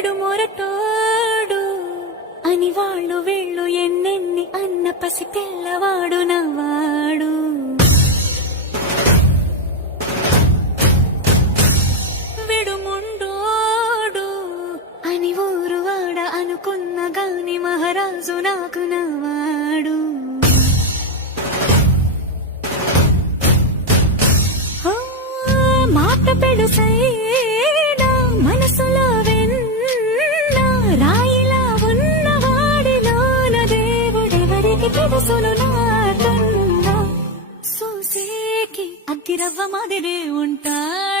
విడు మొరటోడు అని వాళ్ళు వీళ్ళు ఎన్నెన్ని అన్న పసి పిల్లవాడు నవ్వాడు. విడు ముండోడు అని ఊరు వాడ అనుకున్న గాని మహారాజు నాకు నవ్వాడు. మాట పెడుసైనా మనసులో వెన్న రాయిలా ఉన్నవాడిలోన దేవుడెవరికి తెలుసును నాకన్నా. సూసేకి అగ్గిరవ్వ మాదిరే ఉంటా